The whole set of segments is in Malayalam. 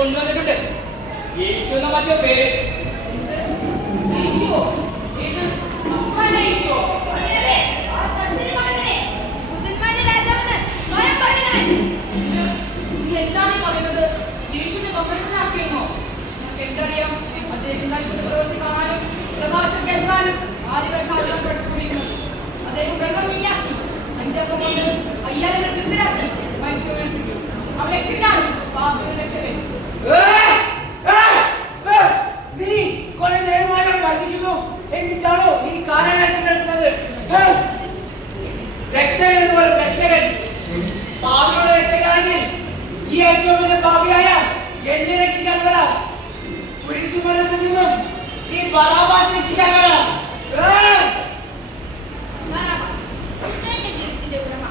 കൊണ്ടുവന്നിട്ടുണ്ട്. യേശു എന്ന മറ്റോ പേര്. എന്താണ് പറയുന്നത്? യേശുവിനെ പങ്കെടുക്കാനോ? എന്തറിയാം, അദ്ദേഹം പ്രവൃത്തി കാണാനും പ്രഭാഷണം കേൾക്കാനും ആദ്യഘട്ടം പഠിച്ചുകൊണ്ടിരുന്നത്. അദ്ദേഹം വെള്ളം വീഞ്ഞാക്കി 5 അപ്പം കൊണ്ട് 5000 തൃപ്തരാക്കി മരിച്ചു ഏൽപ്പിച്ചു. അവൻ രക്ഷിക്കാനും പാപിയെ രക്ഷകൻ. നീ കുറെ നേരമായി വർദ്ധിക്കുന്നു. എന്നിട്ടാണോ നീ കാണാനായിട്ട് നടത്തുന്നത്? രക്ഷകൻ എന്ന് പറയും, രക്ഷകൻ. പാപിയുടെ രക്ഷകനാണെങ്കിൽ ഈ ഏറ്റവും വലിയ പാപിയായ എന്നെ രക്ഷിക്കാൻ പറ. കുരിശുമരണത്തിൽ നിന്നും ഈ ബറാബാസ് രക്ഷിക്കാൻ പറ. ജീവിതത്തിന്റെ ഉടമ,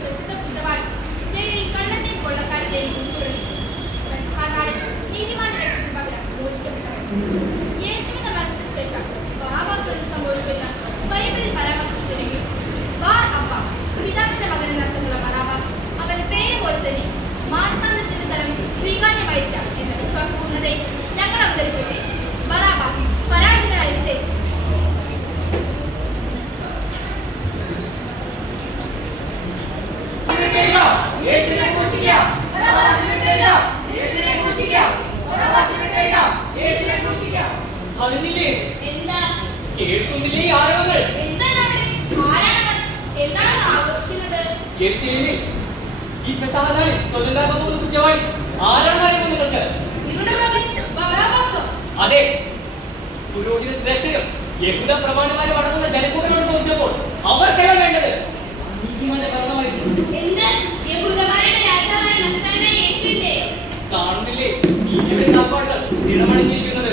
പ്രസിദ്ധ കുറ്റവാളി, ജയിലിൽ കള്ളത്തെ കൊള്ളക്കാരിലെ നീതിമാന്റെ രക്തത്തിന് പകരം മോചിക്കപ്പെട്ടവൻ. യേശുവിന്റെ മരണത്തിന് ശേഷം ബറാബാസ് എന്ന് സംഭവിച്ചുവെച്ച ബൈബിളിൽ പരാമർശിച്ചില്ലെങ്കിൽ ബാർ അബ്ബ, പിതാവിന്റെ മകൻ എന്നർത്ഥമുള്ള ബറാബാസ് അവന്റെ പേര് പോലെ തന്നെ മാനസാന്തരത്തിന്റെ തലം സ്വീകാര്യമായിരിക്കാം എന്ന വിശ്വാസപൂർണ്ണതയെ ഞങ്ങൾ അവതരിപ്പിക്കട്ടെ. ബറാബാസ് പരാജിതനായി വിജയിക്കും. അറിഞ്ഞില്ലേ? കേൾക്കുന്നില്ലേ ഈ ആരവങ്ങൾ? യെരൂശലേമിൽ ഈ പെസഹ നാളിൽ സ്വതന്ത്രാകാൻ പോകുന്ന കുറ്റവാളി ആരാണെന്ന് അറിയുമോ നിങ്ങൾക്ക്? അതെ, പുരോഹിത ശ്രേഷ്ഠരും യഹൂദ പ്രമാണമായി നടക്കുന്ന ജനക്കൂട്ടങ്ങളോട് ചോദിച്ചപ്പോൾ അവർക്കെല്ലാം വേണ്ടത് നീതിമാന്റെ ഭരണമായിരുന്നു. കാണുന്നില്ലേ നീതിയുടെ കാപ്പാടുകൾ ഇടമണിഞ്ഞിരിക്കുന്നത്?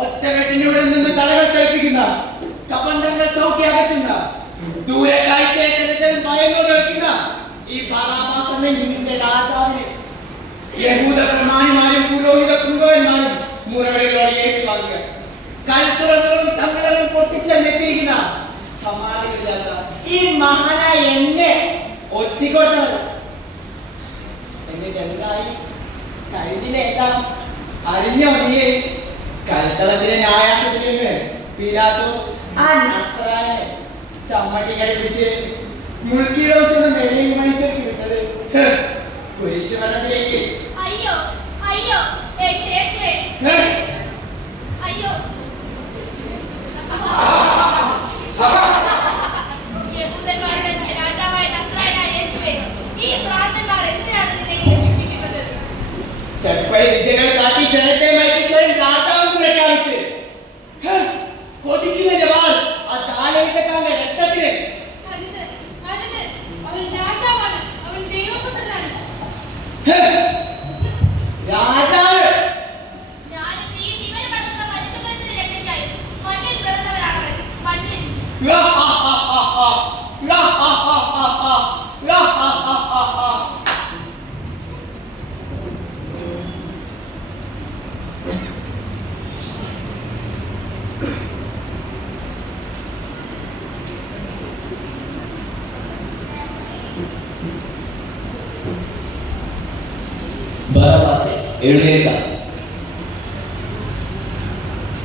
ഒറ്റകെട്ടിലൂടെ നിന്ന് തലകൾ കൽപ്പിക്കുന്ന കപണ്ടങ്ങൾ ചവിട്ടിയകറ്റുന്ന ദൂരെ കാഴ്ചയെ ഭയന്നോട് വയ്ക്കുന്ന ഈ ബറാബാസ് എന്ന ഇന്നിന്റെ രാജാവിനെ യഹൂദ പ്രമാണിമാരും പുരോഹിത പുങ്കവന്മാരും മുറവിളികളോട് ഏറ്റുവാങ്ങിയ കൽത്തുറകളും ചങ്ങലകളും പൊട്ടിച്ചെന്നെത്തിയിരിക്കുന്ന സമാനമില്ലാത്ത ഈ മഹാനായ എന്നെ ഒറ്റിക്കൊണ്ടവർ എന്നിട്ട് എന്തായി? കഴിഞ്ഞിലെല്ലാം അറിഞ്ഞോ നീ? കൽത്തളത്തിലെ ന്യായാസത്തിൽ നിന്ന് പീലാത്തോസ് ആ നസ്രായനെ ചമ്മട്ടി കടിപ്പിച്ച് മുൾക്കിടോച്ചൊന്ന് മേലെയും മണിച്ചൊക്കെ വിട്ടത് കുരിശുമരണത്തിലേക്ക്. അയ്യോ അയ്യോ അയ്യോ, യഹൂദന്മാരുടെ രാജാവായ നസ്രായനായ യേശുവേ, ഈ പ്രാന്തന്മാർ എന്തിനാണ് നിന്നെ ഇങ്ങനെ ശിക്ഷിക്കുന്നത്? ചെപ്പഴി വിദ്യകൾ കാട്ടി ജനത്തെ മൈക്കേശ്വരൻ രാജാവെന്ന് പ്രഖ്യാപിച്ച് കൊതിക്കുന്നതിന്റെ വാൾ ആ താലയിട്ടക്കാരന്റെ രക്തത്തിന്. അവൻ രാജാവാണ്, അവൻ ദൈവപുത്രനാണ്. രാജാവ് ബറാബാസേ, എഴുന്നേൽക്ക.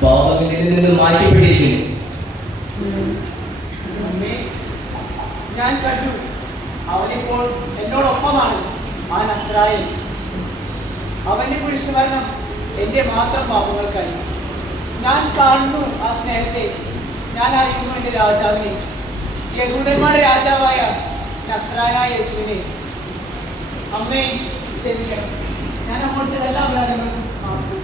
പാപത്തിൽ നിന്ന് മാറ്റിപ്പെട്ടിരിക്കുന്നു. ഞാൻ കണ്ടു, അവനിപ്പോൾ എന്നോടൊപ്പമാണ്. ആ നസ്രായൻ, അവന്റെ കുരിശുമരണം എന്റെ മാത്രം പാപങ്ങൾക്കായി. ഞാൻ കാണുന്നു ആ സ്നേഹത്തെ, ഞാൻ അറിയുന്നു എന്റെ രാജാവിനെ, യഹൂദന്മാരുടെ രാജാവായ നസ്രായനായ യേശുവിനെ. അമ്മേ ക്ഷമിക്കണം, ഞാൻ അങ്ങോട്ട് എല്ലാ അപരാധങ്ങളും മാറും.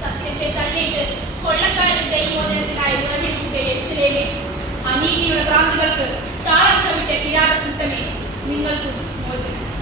സത്യത്തെ തള്ളിയിട്ട് കൊള്ളക്കാരൻ ദൈവമോചനത്തിനായി വേർതിരിക്കുക യെരൂശലേമേ, അനീതിയുടെ ക്രാന്തികൾക്ക് താളം ചവിട്ടിയ കിരാതക്കൂട്ടമേ, നിങ്ങൾക്കും മോചനം.